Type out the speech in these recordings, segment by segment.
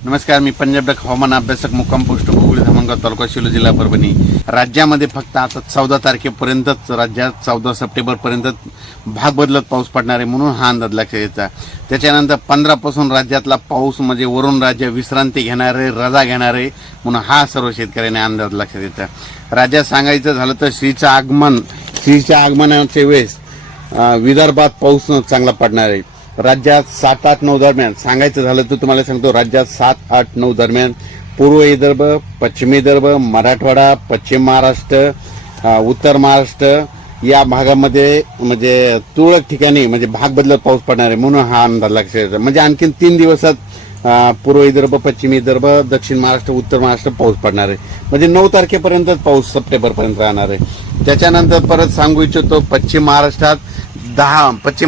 नमस्कार, मी पंजाब डक हवामान अभ्यासक मुक्काम पोस्ट गुगळी धामणगाव तालुका शिलो जिल्हा परभणी। राज्यामध्ये फक्त आता 14 तारखेपर्यंतच राज्यात 14 सप्टेंबरपर्यंत भाग बदलत पाऊस पडणार आहे म्हणून हा अंदाज लक्षात घ्यायचा। त्याच्यानंतर 15 पासून राज्यातला पाऊस म्हणजे वरून राज्य विश्रांती घेणार आहे, रजा घेणार आहे म्हणून हा सर्व शेतकऱ्यांनी अंदाज लक्षात घ्यायचा। राज्यात सांगायचं झालं तर श्रीच्या आगमनाच्या वेळेस विदर्भात पाऊस चांगला पडणार आहे। राज्यात 7, 8, 9 दरम्यान सांगायचं झालं तर तुम्हाला सांगतो, राज्यात 7, 8, 9 दरम्यान पूर्व विदर्भ, पश्चिम विदर्भ, मराठवाडा, पश्चिम महाराष्ट्र, उत्तर महाराष्ट्र या भागामध्ये म्हणजे तुरळक ठिकाणी म्हणजे भाग बदलत पाऊस पडणार आहे म्हणून हा अंदाज लक्षात घ्यायचा। म्हणजे आणखीन 3 दिवसात पूर्व विदर्भ, पश्चिम विदर्भ, दक्षिण महाराष्ट्र, उत्तर महाराष्ट्र पाऊस पडणार आहे। म्हणजे 9 तारखेपर्यंत पाऊस सप्टेंबरपर्यंत राहणार आहे। त्याच्यानंतर परत सांगू इच्छितो, पश्चिम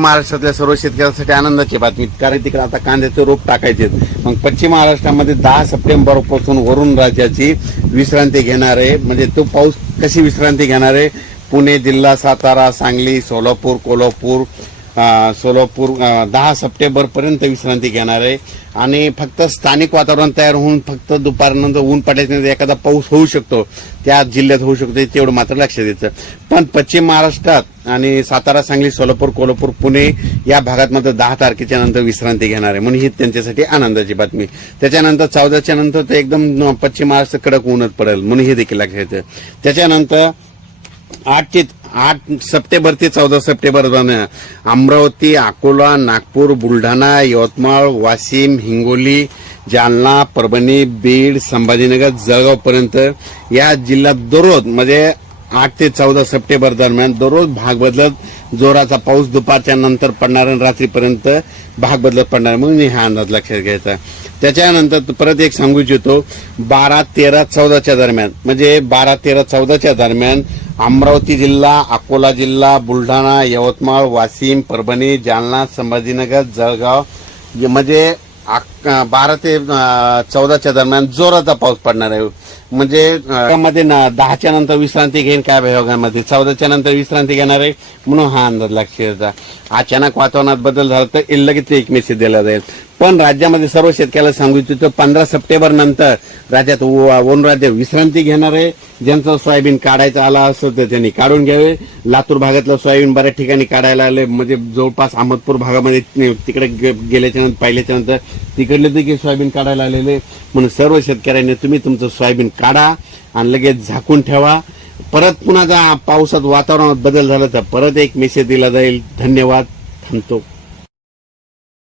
महाराष्ट्रातल्या सर्व शेतकऱ्यांसाठी आनंदाची बातमी, कारण तिकडे आता कांद्याचे रोप टाकायचे। मग पश्चिम महाराष्ट्रामध्ये 10 सप्टेंबरपासून वरून राज्याची विश्रांती घेणार आहे। म्हणजे तो पाऊस कशी विश्रांती घेणार आहे, पुणे जिल्हा, सातारा, सांगली, सोलापूर, कोल्हापूर, 10 सप्टेंबरपर्यंत विश्रांती घेणार आहे। आणि फक्त स्थानिक वातावरण तयार होऊन फक्त दुपारनंतर ऊन पडल्यानंतर एखादा पाऊस होऊ शकतो, त्या जिल्ह्यात होऊ शकतो, तेवढं मात्र लक्षात द्यायचं। पण पश्चिम महाराष्ट्रात आणि सातारा, सांगली, सोलापूर, कोल्हापूर, पुणे या भागात मात्र 10 तारखेच्या नंतर विश्रांती घेणार आहे म्हणून ही त्यांच्यासाठी आनंदाची बातमी। त्याच्यानंतर 14च्या नंतर तर एकदम पश्चिम महाराष्ट्र कडक ऊनच पडेल म्हणून हे देखील लक्षात द्यायचं। त्याच्यानंतर 8 सप्टेंबर ते 14 सप्टेंबर दरम्यान अमरावती, अकोला, नागपूर, बुलढाणा, यवतमाळ, वाशिम, हिंगोली, जालना, परभणी, बीड, संभाजीनगर, जळगाव पर्यंत या जिल्ह्यात दररोज म्हणजे 8 ते 14 सप्टेंबर दरम्यान दररोज भाग बदलत जोराचा पाऊस दुपारच्या नंतर पडणार आणि रात्रीपर्यंत भाग बदलत पडणार म्हणून हा अंदाज लक्षात घ्यायचा। त्याच्यानंतर परत एक सांगू इच्छितो, 12, 13, 14च्या दरम्यान म्हणजे 12, 13, 14च्या दरम्यान अमरावती जिल्हा, अकोला जिल्हा, बुलढाणा, यवतमाळ, वाशिम, परभणी, जालना, संभाजीनगर, जळगाव म्हणजे 12 ते 14च्या दरम्यान जोराचा पाऊस पडणार आहे। म्हणजे मध्ये 10च्या नंतर विश्रांती घेईन काय विभागामध्ये, 14च्या नंतर विश्रांती घेणार आहे म्हणून हा अंदाज लक्षात घ्यायचा। अचानक वातावरणात बदल झाला तर लगेच एक मेसेज दिला जाईल। पण राज्यामध्ये सर्व शेतकऱ्याला सांगू इच्छितो, 15 सप्टेंबर नंतर राज्यात वरून राज्य विश्रांती घेणार आहे। ज्यांचं सोयाबीन काढायचं आला असेल तर त्यांनी काढून घ्यावे। लातूर भागातलं सोयाबीन बऱ्याच ठिकाणी काढायला आले, म्हणजे जवळपास अहमदपूर भागामध्ये तिकडे गेल्याच्या नंतर पाहिल्याच्या नंतर तिकडले देखील सोयाबीन काढायला आलेले। म्हणून सर्व शेतकऱ्यांनी तुम्ही तुमचं सोयाबीन काढा आणि लगेच झाकून ठेवा। परत पुन्हा जर पावसात वातावरणात बदल झाला तर परत एक मेसेज दिला जाईल। धन्यवाद, थांबतो।